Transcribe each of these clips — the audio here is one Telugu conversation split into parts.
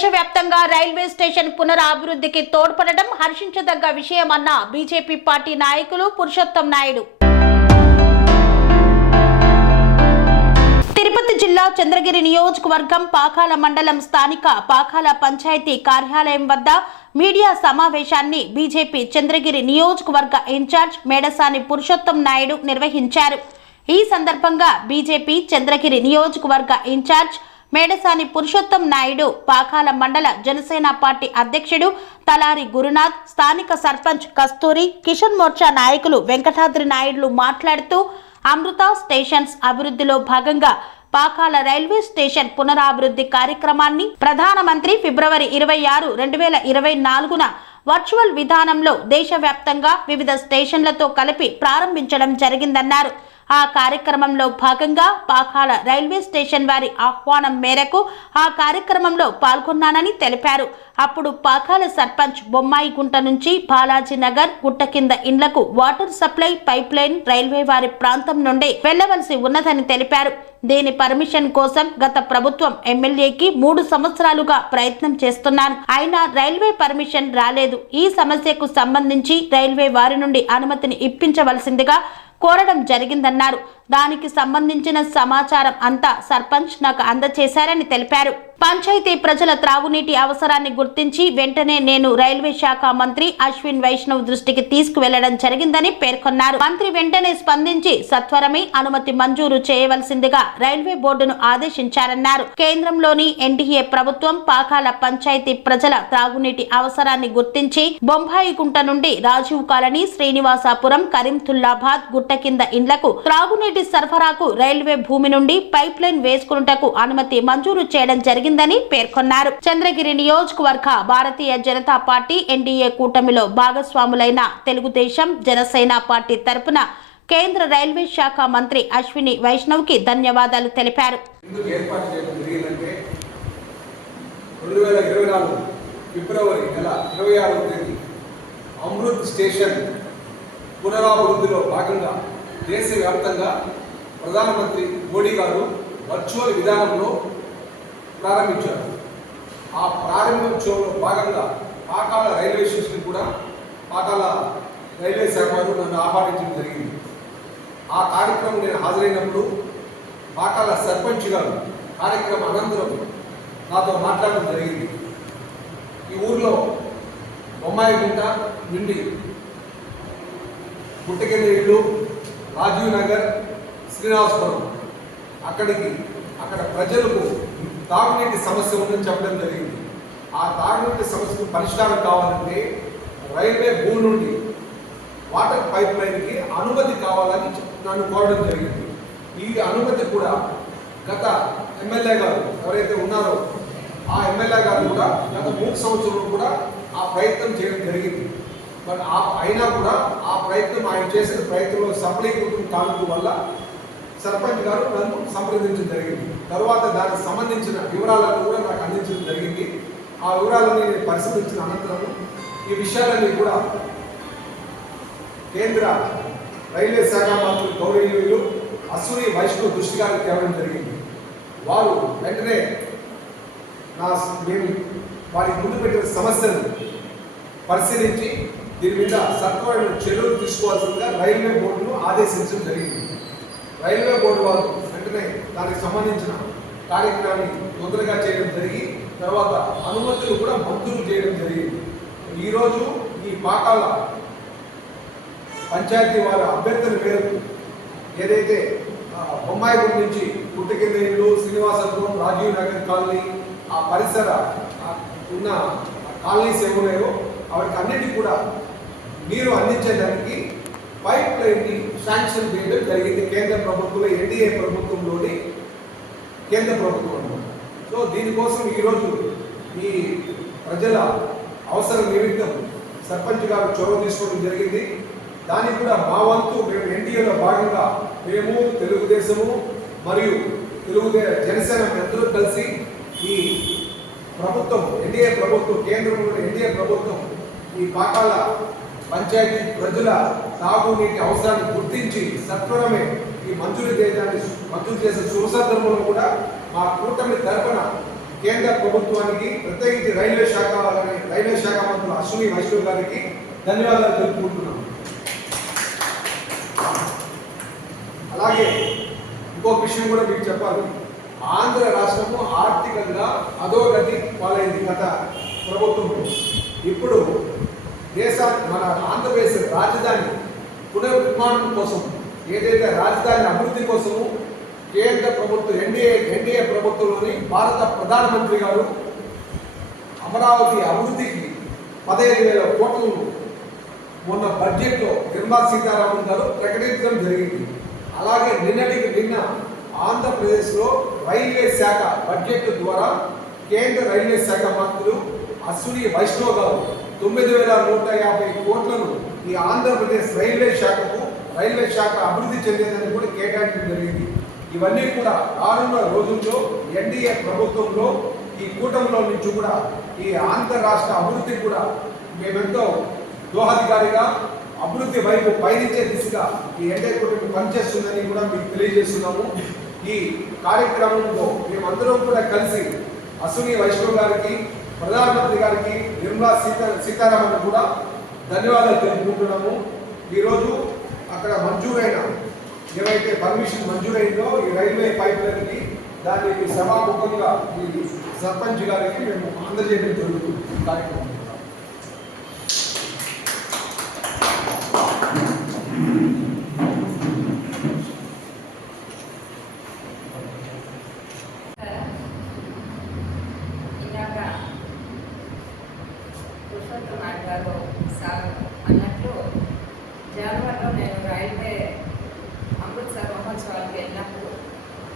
దేశవ్యాప్తంగా రైల్వే స్టేషన్ పునరాభివృద్ధికి తోడ్పడడం హర్షించదగ్గ విషయమన్న బీజేపీ పార్టీ నాయకులు పురుషోత్తం నాయుడు. తిరుపతి జిల్లా చంద్రగిరి నియోజకవర్గం పాకాల మండలం స్థానిక పాకాల పంచాయతీ కార్యాలయం వద్ద మీడియా సమావేశాన్ని బీజేపీ చంద్రగిరి నియోజకవర్గ ఇన్ఛార్జ్ మేడసాని పురుషోత్తం నాయుడు నిర్వహించారు. ఈ సందర్భంగా బీజేపీ చంద్రగిరి నియోజకవర్గ ఇన్ఛార్జ్ మేడసాని పురుషోత్తం నాయుడు పాకాల మండల జనసేన పార్టీ అధ్యక్షుడు తలారి గురునాథ్ స్థానిక సర్పంచ్ కస్తూరి కిషన్ మోర్చా నాయకులు వెంకటాద్రి నాయుడులు మాట్లాడుతూ అమృత స్టేషన్స్ అభివృద్ధిలో భాగంగా పాకాల రైల్వే స్టేషన్ పునరాభివృద్ధి కార్యక్రమాన్ని ప్రధానమంత్రి ఫిబ్రవరి ఇరవై ఆరు రెండు వేల ఇరవై నాలుగున వర్చువల్ విధానంలో దేశవ్యాప్తంగా వివిధ స్టేషన్లతో కలిపి ప్రారంభించడం జరిగిందన్నారు. ఆ కార్యక్రమంలో భాగంగా పాకాల రైల్వే స్టేషన్ వారి ఆహ్వానం మేరకు ఆ కార్యక్రమంలో పాల్గొన్నానని తెలిపారు. అప్పుడు పాకాల సర్పంచ్ బొమ్మాయి గుంట నుంచి బాలాజీ నగర్ గుట్ట కింద ఇండ్లకు water supply pipe line railway వారి ప్రాంతం నుండి వెళ్ళవలసి ఉన్నదని తెలిపారు. దీని పర్మిషన్ కోసం గత ప్రభుత్వం ఎమ్మెల్యేకి మూడు సంవత్సరాలుగా ప్రయత్నం చేస్తున్నాను. అయినా రైల్వే పర్మిషన్ రాలేదు. ఈ సమస్యకు సంబంధించి రైల్వే వారి నుండి అనుమతిని ఇప్పించవలసిందిగా కోరడం జరిగిందన్నారు దానికి సంబంధించిన సమాచారం అంతా సర్పంచ్ నాకు అందజేశారని తెలిపారు. పంచాయతీ ప్రజల త్రాగునీటి అవసరాన్ని గుర్తించి వెంటనే నేను రైల్వే శాఖ మంత్రి అశ్విన్ వైష్ణవ్ దృష్టికి తీసుకువెళ్ళడం జరిగిందని పేర్కొన్నారు. మంత్రి వెంటనే స్పందించి సత్వరమే అనుమతి మంజూరు చేయవలసిందిగా రైల్వే బోర్డును ఆదేశించారన్నారు. కేంద్రంలోని ఎన్డీఏ ప్రభుత్వం పాకాల పంచాయతీ ప్రజల త్రాగునీటి అవసరాన్ని గుర్తించి బొంబాయి గుంట నుండి రాజీవ్ కాలనీ శ్రీనివాసాపురం కరీంతుల్లాబాద్ గుట్ట కింద ఇండ్లకు త్రాగునీటి సరఫరాకు రైల్వే భూమి నుండి పైప్ లైన్ వేసుకున్నటకు అనుమతి మంజూరు చేయడం జరిగిందని పేర్కొన్నారు. చంద్రగిరి నియోజకవర్గ భారతీయ జనతా పార్టీ ఎన్డీఏ కూటమిలో భాగస్వాములైన తెలుగుదేశం జనసేన పార్టీ తరపున కేంద్ర రైల్వే శాఖ మంత్రి అశ్విని వైష్ణవ్కి ధన్యవాదాలు తెలిపారు. రెండు వేల ఇరవై నాలుగు ఫిబ్రవరి నెల ఇరవై ఆరవ తేదీ అమృత్ స్టేషన్ పునరాభివృద్ధిలో భాగంగా దేశవ్యాప్తంగా ప్రధానమంత్రి మోడీ గారు వర్చువల్ విధానంలో ప్రారంభించారు. ఆ ప్రారంభోత్సవంలో భాగంగా పాకాల రైల్వే స్టేషన్ కూడా పాకాల రైల్వే శాఖ వారు నన్ను ఆహ్వానించడం జరిగింది. ఆ కార్యక్రమం నేను హాజరైనప్పుడు పాకాల సర్పంచ్ గారు కార్యక్రమం అనంతరం నాతో మాట్లాడడం జరిగింది. ఈ ఊర్లో బొమ్మాయి గుంట నుండి గుట్టకింద ఇళ్ళు రాజీవ్ నగర్ శ్రీనివాసపురం. అక్కడికి అక్కడ ప్రజలకు తాగునీటి సమస్య ఉందని చెప్పడం జరిగింది. ఆ తాగునీటి సమస్యకు పరిష్కారం కావాలంటే రైల్వే భూమి నుండి వాటర్ పైప్ లైన్కి అనుమతి కావాలని నన్ను కోరడం జరిగింది. ఈ అనుమతి కూడా గత ఎమ్మెల్యే గారు ఎవరైతే ఉన్నారో ఆ ఎమ్మెల్యే గారు కూడా గత మూడు సంవత్సరంలో కూడా ఆ ప్రయత్నం చేయడం జరిగింది. బట్ ఆ అయినా కూడా ఆ ప్రయత్నం ఆయన చేసిన ప్రయత్నంలో సఫలీకృతం కానుకు వల్ల సర్పంచ్ గారు నన్ను సంప్రదించడం జరిగింది. తర్వాత దానికి సంబంధించిన వివరాలను కూడా నాకు అందించడం జరిగింది. ఆ వివరాలను నేను పరిశీలించిన అనంతరం ఈ విషయాలన్నీ కూడా కేంద్ర రైల్వే శాఖ మంత్రి గౌరవీయులు అశ్విని వైష్ణవ్ దృష్టి గారికి తేవడం జరిగింది. వారు వెంటనే నా మేము వారి ముందు పెట్టిన సమస్యను పరిశీలించి దీని మీద సత్వరమైన చర్యలు తీసుకోవాల్సిందిగా రైల్వే బోర్డును ఆదేశించడం జరిగింది. రైల్వే బోర్డు వారు వెంటనే దానికి సంబంధించిన కార్యక్రమాన్ని తొందరగా చేయడం జరిగి తర్వాత అనుమతులు కూడా మంజూరు చేయడం జరిగింది. ఈరోజు ఈ పాకాల పంచాయతీ వారి అభ్యర్థుల మేరకు ఏదైతే ఆ, బొమ్మాయిగూడ నుంచి పుట్టకింద ఇల్లు శ్రీనివాసపురం రాజీవ్ నగర్ కాలనీ ఆ పరిసర ఉన్న కాలనీస్ ఏమున్నాయో వాటికి అన్నిటికీ కూడా నీరు అందించడానికి పైప్ లైన్ని శాంక్షన్ చేయడం జరిగింది కేంద్ర ప్రభుత్వంలో ఎన్డీఏ ప్రభుత్వంలోని కేంద్ర ప్రభుత్వం సో దీనికోసం ఈరోజు ఈ ప్రజల అవసరం నిమిత్తం సర్పంచ్ గారు చొరవ తీసుకోవడం జరిగింది. దానికి కూడా మా వంతు మేము ఎన్డీఏలో భాగంగా మేము తెలుగుదేశము మరియు తెలుగుదే జనసేన అందరూ కలిసి ఈ ప్రభుత్వం ఎన్డీఏ ప్రభుత్వం కేంద్రంలో ఎన్డీఏ ప్రభుత్వం ఈ పాకాల పంచాయతీ ప్రజల తాగునీటి అవసరాన్ని గుర్తించి సత్వరమే ఈ మంజూరు చేయడానికి మంజూరు చేసే శుభ సందర్భంలో కూడా మా కూటమి తరపున కేంద్ర ప్రభుత్వానికి ప్రత్యేకించి రైల్వే శాఖ రైల్వే శాఖ మంత్రులు అశ్విని వైష్ణవ్ గారికి ధన్యవాదాలు తెలుపుకుంటున్నాను అలాగే ఇంకొక విషయం కూడా మీకు చెప్పాలి. ఆంధ్ర రాష్ట్రము ఆర్థికంగా అధోగతి పాలైంది గత ప్రభుత్వంలో. ఇప్పుడు దేశం మన ఆంధ్రప్రదేశ్ రాజధాని పునర్నిర్మాణం కోసం ఏదైతే రాజధాని అభివృద్ధి కోసము కేంద్ర ప్రభుత్వం ఎన్డీఏ ఎన్డీఏ ప్రభుత్వంలోని భారత ప్రధానమంత్రి గారు అమరావతి అభివృద్ధికి పదహైదు వేల కోట్లు మొన్న బడ్జెట్లో నిర్మలా సీతారామన్ గారు ప్రకటించడం జరిగింది. అలాగే నిన్నటికి నిన్న ఆంధ్రప్రదేశ్లో రైల్వే శాఖ బడ్జెట్ ద్వారా కేంద్ర రైల్వే శాఖ మంత్రులు అశ్విని వైష్ణవ్ గారు తొమ్మిది వేల నూట యాభై కోట్లను ఈ ఆంధ్రప్రదేశ్ రైల్వే శాఖకు రైల్వే శాఖ అభివృద్ధి చెందేదని కూడా కేటాయించడం జరిగింది. ఇవన్నీ కూడా రానున్న రోజుల్లో ఎన్డీఏ ప్రభుత్వంలో ఈ కూటమిలో నుంచి కూడా ఈ ఆంధ్ర రాష్ట్ర అభివృద్ధి కూడా మేమెంతో దోహదికారిగా అభివృద్ధి వైపు పయనించే దిశగా ఈ ఎన్డీఏ కూటమి పనిచేస్తుందని కూడా మీకు తెలియజేస్తున్నాము. ఈ కార్యక్రమంలో మేమందరం కూడా కలిసి అశ్విని వైష్ణవ్ గారికి ప్రధానమంత్రి గారికి నిర్మలా సీతా సీతారామన్ కూడా ధన్యవాదాలు తెలుపుకుంటున్నాము. ఈరోజు అక్కడ మంజూరైన ఏవైతే పర్మిషన్ మంజూరైందో ఈ రైల్వే పైప్ లైన్కి దాన్ని సభాముఖంగా ఈ సర్పంచ్ గారికి మేము అందజేయడం జరుగుతుంది. కార్యక్రమం. పురుషోత్తం గారు సార్ అన్నట్లు జనవరిలో నేను రైల్వే అమృత్సర్ మహోత్సవానికి వెళ్ళినప్పుడు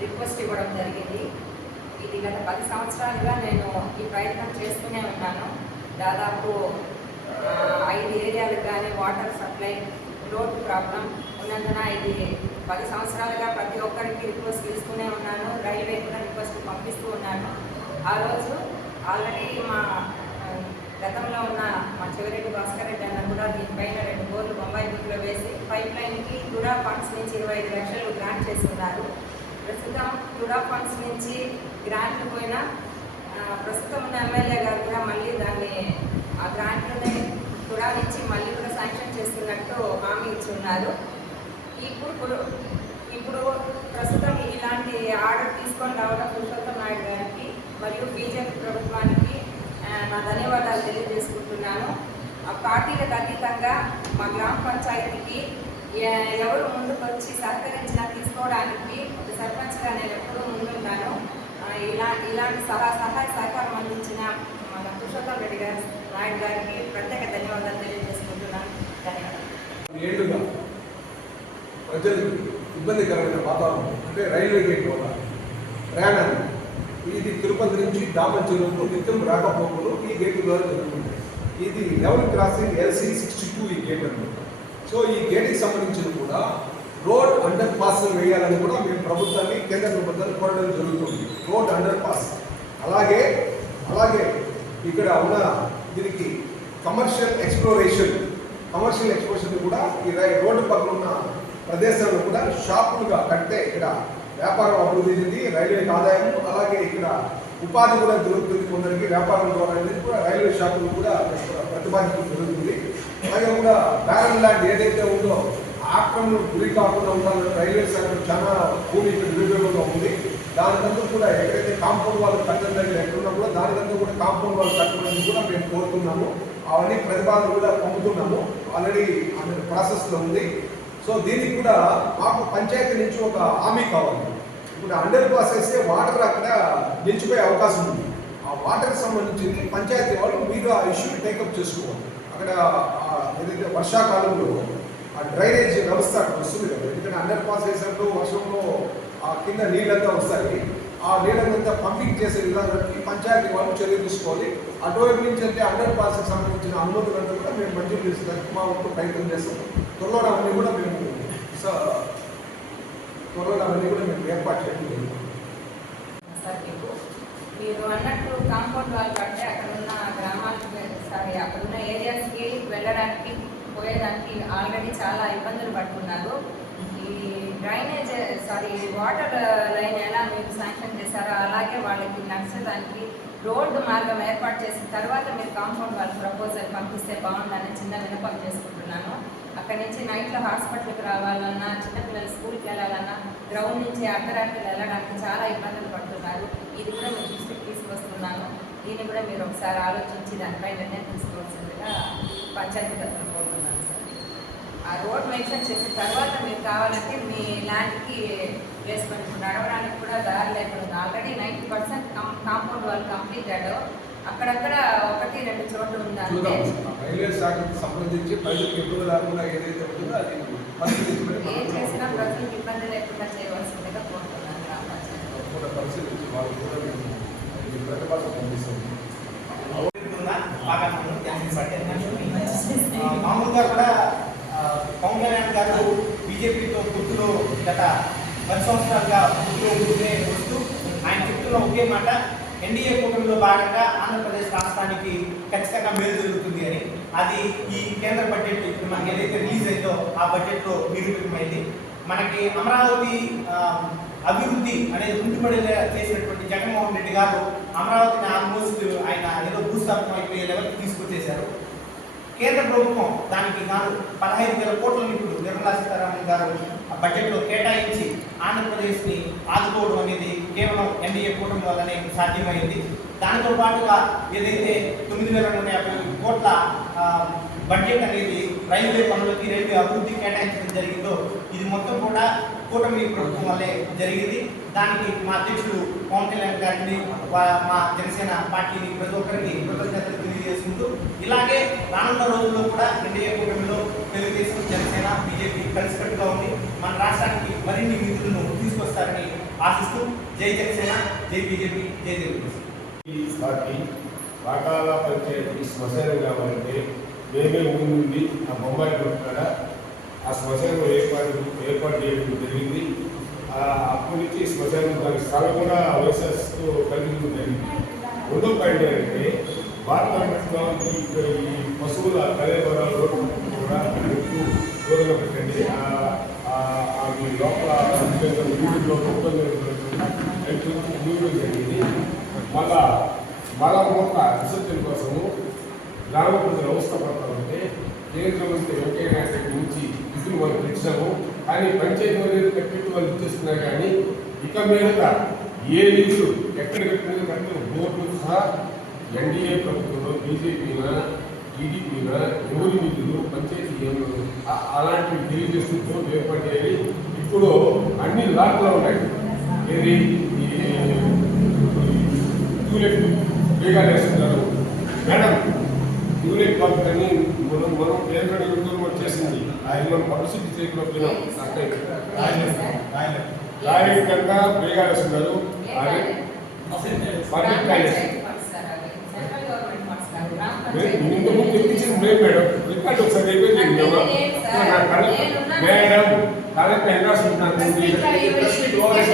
రిక్వెస్ట్ ఇవ్వడం జరిగింది. ఇది గత పది సంవత్సరాలుగా నేను ఈ ప్రయత్నం చేస్తూనే ఉన్నాను. దాదాపు ఐదు ఏరియాలకు కానీ వాటర్ సప్లై రోడ్ ప్రాబ్లం ఉన్నందున ఇది పది సంవత్సరాలుగా ప్రతి ఒక్కరికి రిక్వెస్ట్ ఇస్తూనే ఉన్నాను. రైల్వే కూడా రిక్వెస్ట్ పంపిస్తూ ఉన్నాను. ఆ రోజు ఆల్రెడీ మా గతంలో ఉన్న మా చివరెడ్డి భాస్కర్ రెడ్డి అన్న కూడా దీనిపైన రెండు బోర్లు బొంబాయి బుక్లో వేసి పైప్ లైన్కి టుడా ఫండ్స్ నుంచి ఇరవై ఐదు లక్షలు గ్రాంట్ చేస్తున్నారు ప్రస్తుతం టుడా ఫండ్స్ నుంచి గ్రాంట్ పోయినా ప్రస్తుతం ఉన్న ఎమ్మెల్యే గారు కూడా మళ్ళీ దాన్ని ఆ గ్రాంట్లని కూడా ఇచ్చి మళ్ళీ కూడా శాంక్షన్ చేస్తున్నట్టు హామీ ఇచ్చి ఉన్నారు ఇప్పుడు ఇప్పుడు ఇప్పుడు ప్రస్తుతం ఇలాంటి ఆర్డర్ తీసుకొని రావడం పురుషోత్తం నాయుడు గారికి మరియు బీజేపీ ప్రభుత్వానికి ఆ, నా ధన్యవాదాలు తెలియజేసుకుంటున్నాను ఆ పార్టీలకు అతీతంగా మా గ్రామ పంచాయతీకి ఎవరు ముందుకు వచ్చి సహకరించినా తీసుకోవడానికి ఒక సర్పంచ్గా నేను ఎప్పుడూ ముందున్నాను. ఇలా ఇలాంటి సహా సహాయ సహకారం అందించిన మన పురుషోత్తం రెడ్డి గారు నాయుడు గారికి ప్రత్యేక ధన్యవాదాలు తెలియజేసుకుంటున్నాను. ధన్యవాదాలు. ప్రజలకు ఇబ్బందికరమైన వాతావరణం అంటే రైల్వే గేట్ వల్ల ప్రయాణాన్ని ఇది తిరుపతి నుంచి డామన్ చెరువుకు నిత్యం రాకపోకలు ఈ గేట్ ద్వారా జరుగుతుంటాయి ఇది level crossing LC sixty two ఈ గేట్ అనమాట సో ఈ గేట్కి సంబంధించిన కూడా రోడ్ అండర్ పాస్ వేయాలని కూడా మేము ప్రభుత్వాన్ని కేంద్ర ప్రభుత్వాన్ని కోరడం జరుగుతుంది. రోడ్ అండర్ పాస్ అలాగే అలాగే ఇక్కడ ఉన్న దీనికి కమర్షియల్ ఎక్స్ప్లోరేషన్ కమర్షియల్ ఎక్స్ప్లోరేషన్ కూడా ఈ రోడ్డు పక్కన ఉన్న ప్రదేశాలను కూడా షాపులుగా కట్టే ఇక్కడ వ్యాపారం అభివృద్ధి చెంది రైల్వేకి ఆదాయం అలాగే ఇక్కడ ఉపాధి కూడా దొరుకుతుంది కొందరికి. వ్యాపారం ద్వారా అనేది కూడా రైల్వే షాపులు కూడా ప్రతిపాదించడం జరుగుతుంది. అలాగే కూడా బ్యారన్ ల్యాండ్ ఏదైతే ఉందో ఆక్రమణ గురి కాకుండా ఉండాలని రైల్వే శాఖ చాలా భూమి ఇక్కడ నిరుపయోగంగా ఉంది. దానికంతా కూడా ఎక్కడైతే కాంపౌండ్ వాళ్ళు కట్టడం దగ్గర ఎక్కడున్నా కూడా దానికంతా కూడా కాంపౌండ్ వాళ్ళు కట్టడం కూడా మేము కోరుతున్నాము. అవన్నీ ప్రతిపాదన కూడా పంపుతున్నాము. ఆల్రెడీ అనే ప్రాసెస్లో ఉంది. సో దీనికి కూడా మాకు పంచాయతీ నుంచి ఒక హామీ కావాలి. ఇప్పుడు అండర్ పాస్ వేస్తే వాటర్ అక్కడ నిలిచిపోయే అవకాశం ఉంది. ఆ వాటర్కి సంబంధించింది పంచాయతీ వాళ్ళు మీరు ఆ ఇష్యూని టేకప్ చేసుకోవాలి. అక్కడ ఏదైతే వర్షాకాలంలో ఆ డ్రైనేజ్ వ్యవస్థ అక్కడ వస్తుంది కదా ఎందుకంటే అండర్ పాస్ వేసినప్పుడు వర్షంలో ఆ కింద నీళ్ళంతా వస్తాయి. ఆ నీళ్ళంతా పంపింగ్ చేసే విధానానికి పంచాయతీ వాళ్ళు చర్య తీసుకోవాలి. అటువైపు నుంచి అంటే అండర్ పాస్కి సంబంధించిన అనుమతులంతా కూడా మేము మంజూరు చేసేదానికి మా ఒక్క ప్రయత్నం చేస్తాం. త్వరలో అవన్నీ కూడా మేము త్వరలో అవన్నీ కూడా మేము ఏర్పాటు చేయడం జరుగుతుంది మీరు అన్నట్టు కాంపౌండ్ వాల్ కంటే అక్కడ ఉన్న గ్రామాలకు సారీ అక్కడ ఉన్న ఏరియాస్కి వెళ్ళడానికి పోయేదానికి ఆల్రెడీ చాలా ఇబ్బందులు పడుతున్నారు. ఈ డ్రైనేజ్ సారీ వాటర్ లైన్ ఎలా మీరు శాంక్షన్ చేశారో అలాగే వాళ్ళకి నచ్చడానికి రోడ్డు మార్గం ఏర్పాటు చేసిన తర్వాత మీరు కాంపౌండ్ వాళ్ళ ప్రపోజల్ పంపిస్తే బాగుందని చిన్న వినపం చేసుకుంటున్నాను. అక్కడి నుంచి నైట్లో హాస్పిటల్కి రావాలన్నా చిన్నపిల్లలు స్కూల్కి వెళ్ళాలన్నా గ్రౌండ్ నుంచి అర్ధరాత్రులు వెళ్ళడానికి చాలా ఇబ్బందులు పడుతున్నారు. ఇది కూడా మీ దృష్టికి తీసుకొస్తున్నాను. దీన్ని కూడా మీరు ఒకసారి ఆలోచించి దానిపై నిర్ణయం తీసుకోవాల్సిందిగా పంచాయతీ తరఫున ఆ రోడ్ మెన్షన్ చేసిన తర్వాత మీరు కావాలంటే మీ ల్యాండ్కి వేసుకొని నడవడానికి కూడా దారి లేకుండా ఆల్రెడీ నైంటీ పర్సెంట్ కాంపౌండ్ వాళ్ళు కంప్లీటెడ్ అక్కడక్కడ ఒకటి రెండు చోట్ల ఉందంటే చూద్దాం. రైల్వే శాఖకు సంబంధించి ప్రజలకు ఇబ్బంది లేకుండా ఏదైతే ఉంటుందో అది పరిశీలించుకొని ఏం చేసినా ప్రజలకు ఇబ్బంది లేకుండా చేయవలసిందిగా కోరుతున్నాను గ్రామ పంచాయతీ కూడా పరిశీలించి వాళ్ళు కూడా మేము ఈ ప్రతిపాదన పంపిస్తాం ఉందా? బాగా మనం ధ్యానం పట్టారు. ఆ, మామూలుగా కూడా ఆ, గారు బీజేపీతో గుర్తులో గత పది సంవత్సరాలుగా గుర్తులో ఉంటూనే వస్తూ ఆయన చెప్తున్న ఒకే మాట ఎన్డీఏ కూటమిలో భాగంగా ఆంధ్రప్రదేశ్ రాష్ట్రానికి ఖచ్చితంగా మేలు జరుగుతుంది అని. అది ఈ కేంద్ర బడ్జెట్ ఇప్పుడు మనకి ఏదైతే రిలీజ్ అయిందో ఆ బడ్జెట్లో నిరూపితమైంది మనకి అమరావతి అభివృద్ధి అనేది కుంటుపడి చేసినటువంటి జగన్మోహన్ రెడ్డి గారు అమరావతిని ఆల్మోస్ట్ ఆయన ఏదో భూస్థాపనం అయిపోయే లెవెల్కి తీసుకొచ్చేశారు. కేంద్ర ప్రభుత్వం దానికి గాను పదహైదు వేల కోట్లను ఇప్పుడు నిర్మలా సీతారామన్ గారు ఆ బడ్జెట్లో కేటాయించి ఆంధ్రప్రదేశ్ని ఆదుకోవడం అనేది కేవలం ఎన్డీఏ కూటమి వల్లనే సాధ్యమైంది. దానితో పాటుగా ఏదైతే తొమ్మిది వేల నూట యాభై కోట్ల బడ్జెట్ అనేది రైల్వే పనులకి రైల్వే అభివృద్ధి కేటాయించడం జరిగిందో ఇది మొత్తం కూడా కూటమి ప్రభుత్వం వల్లే జరిగింది. దానికి మా అధ్యక్షుడు పవన్ కళ్యాణ్ గారిని మా జనసేన పార్టీని ప్రతి ఒక్కరికి కృతజ్ఞతలు తెలియజేసుకుంటూ ఇలాగే రానున్న రోజుల్లో కూడా ఎన్డీఏ కూటమిలో తెలుగుదేశం జనసేన బీజేపీ కలిసికట్టుగా ఉంది మన రాష్ట్రానికి మరిన్ని నిధులను తీసుకొస్తారని ఆశిస్తూ జై జనసేన జై బీజేపీ జై తెలుగుదేశం. ఈ పార్టీ పాకాల పంచాయతీ శ్మశానం కావాలంటే మేమే ఊరి నుండి ఆ బొమ్మాయి కాడ ఆ శ్మశానం ఏర్పాటు ఏర్పాటు చేయడం జరిగింది. ఆ అప్పటి నుంచి శ్మశానం దాని స్థలం కూడా వైఎస్ఆర్స్తో కలిగి జరిగింది రెండో పాయింట్ ఏంటంటే భారత ఈ పశువుల కలేబరాల కూడా ఎక్కువ దూరంగా పెట్టండి. ఆ- లోపల ఊరిలో ఇబ్బంది జరిగింది. మళ్ళా మళ్ళా ఒక విసర్జన కోసము గ్రామ ప్రజలు అవస్థపడతా ఉంటే కేంద్ర మంత్రి వెంకయ్య నాయుడు గురించి నుంచి నిధులు మనం తెచ్చాము కానీ పంచాయతీ వాళ్ళు కట్టిట్టు వాళ్ళు ఇచ్చేస్తున్నారు కానీ ఇక మీద ఏ నిధులు ఎక్కడ కట్టిన కట్టిన బోర్డు సహా ఎన్డీఏ ప్రభుత్వంలో బీజేపీనా టీడీపీనా ఎవరి నిధులు పంచాయతీ ఏమో ఆ- అలాంటివి తెలియజేస్తూ చేయాలి. ఇప్పుడు అన్ని లాట్లో ఉన్నాయి. ఏది? ఈ ట్యూలెట్ బేగా వేస్తున్నారు మేడం ట్యూలెట్ బాబు కానీ మనం మనం కేంద్ర నిధులు వచ్చేసింది ఆయన మనం పబ్లిసిటీ చేయకపోయినాం లారీ కనుక బేగా వేస్తున్నారు అదే పబ్లిక్ ఫండ్స్ కాదు గ్రామ ఇంత ముందు పంచాయతీ ఇప్పించింది మేము మేడం రికార్డు ఒకసారి అయిపోయింది మేడం కలెక్టర్ ఎండాల్సి ఉంటాను